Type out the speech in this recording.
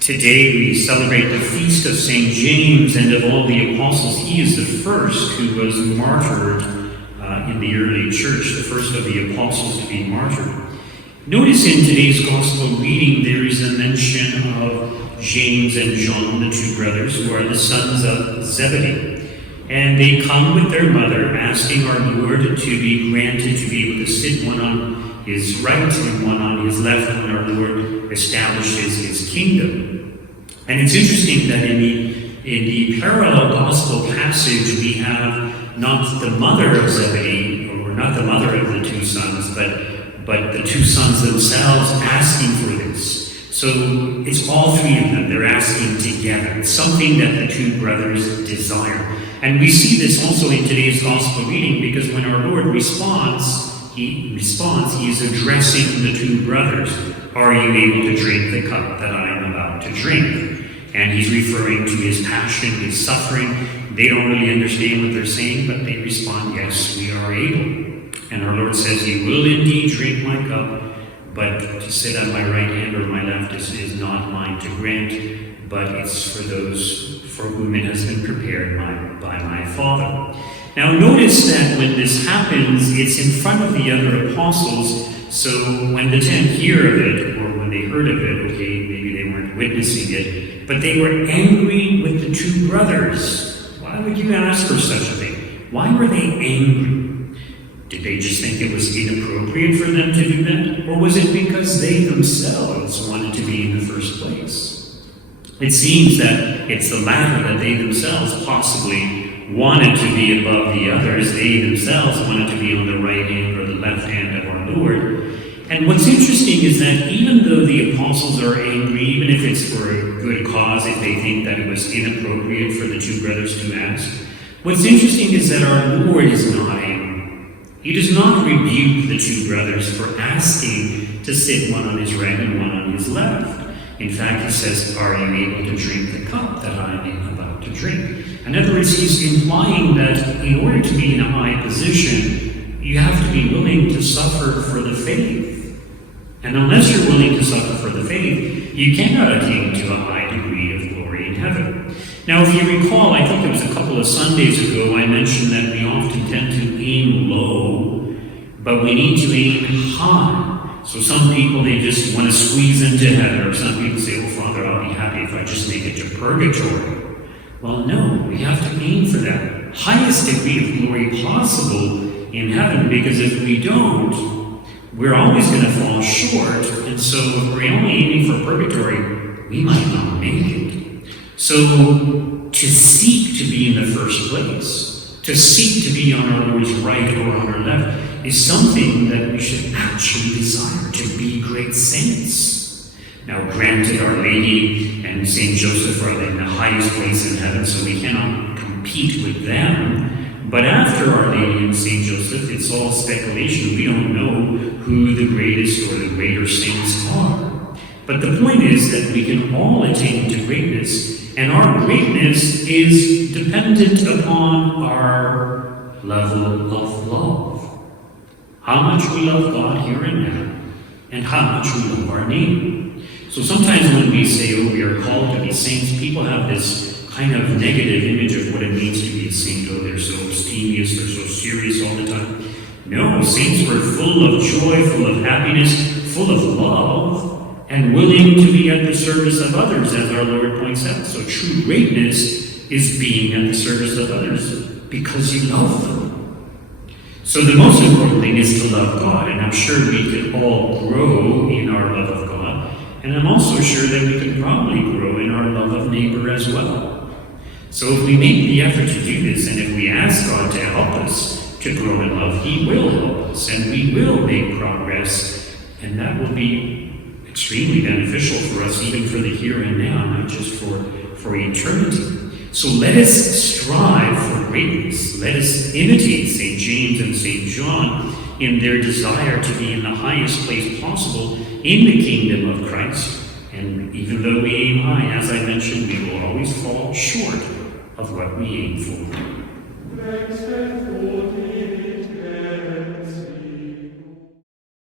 Today we celebrate the feast of St. James, and of all the apostles, he is the first who was martyred in the early church, the first of the apostles to be martyred. Notice in today's gospel reading there is a mention of James and John, the two brothers, who are the sons of Zebedee. And they come with their mother, asking our Lord to be granted to be able to sit one on his right and one on his left when our Lord establishes his kingdom. And it's interesting that in the parallel gospel passage we have not the mother of Zebedee, or not the mother of the two sons, but the two sons themselves asking for this. So it's all three of them. They're asking together. It's something that the two brothers desire. And we see this also in today's gospel reading, because when our Lord responds, he is addressing the two brothers. Are you able to drink the cup that I am about to drink? And he's referring to his passion, his suffering. They don't really understand what they're saying, but they respond, yes, we are able. And our Lord says, you will indeed drink my cup, but to sit on my right hand or my left is not mine to grant, but it's for those for whom it has been prepared by my Father. Now notice that when this happens, it's in front of the other apostles, so when the 10 hear of it, or when they heard of it, okay, maybe they weren't witnessing it, but they were angry with the two brothers. Why would you ask for such a thing? Why were they angry? Did they just think it was inappropriate for them to do that? Or was it because they themselves wanted to be in the first place? It seems that it's the latter, that they themselves possibly wanted to be above the others. They themselves wanted to be on the right hand or the left hand of our Lord. And what's interesting is that even though the apostles are angry, even if it's for a good cause, if they think that it was inappropriate for the two brothers to ask, what's interesting is that our Lord is not angry. He does not rebuke the two brothers for asking to sit one on his right and one on his left. In fact, he says, are you able to drink the cup that I am about to drink? In other words, he's implying that in order to be in a high position, you have to be willing to suffer for the faith. And unless you're willing to suffer for the faith, you cannot attain to a high degree of glory in heaven. Now, if you recall, I think it was a couple of Sundays ago, I mentioned that we often tend to aim low, but we need to aim high. So some people, they just want to squeeze into heaven, or some people say, oh, Father, I'll be happy if I just make it to purgatory. Well, no, we have to aim for that highest degree of glory possible in heaven, because if we don't, we're always going to fall short. And so if we're only aiming for purgatory, we might not make it. So to seek to be in the first place, to seek to be on our Lord's right or on our left, is something that we should actually desire, to be great saints. Now granted, Our Lady and St. Joseph are in the highest place in heaven, so we cannot compete with them. But after Our Lady and St. Joseph, it's all speculation. We don't know who the greatest or the greater saints are. But the point is that we can all attain to greatness, and our greatness is dependent upon our level of love. How much we love God here and now, and how much we love our neighbor. So sometimes when we say, oh, we are called to be saints, people have this kind of negative image of what it means to be a saint. Oh, they're so abstemious, they're so serious all the time. No, saints were full of joy, full of happiness, full of love, and willing to be at the service of others, as our Lord points out. So true greatness is being at the service of others because you love them. So the most important thing is to love God, and I'm sure we can all grow in our love of God, and I'm also sure that we can probably grow in our love of neighbor as well. So if we make the effort to do this, and if we ask God to help us to grow in love, He will help us, and we will make progress, and that will be extremely beneficial for us, even for the here and now, not just for eternity. So let us strive for greatness. Let us imitate St. James and St. John in their desire to be in the highest place possible in the kingdom of Christ. And even though we aim high, as I mentioned, we will always fall short of what we aim for.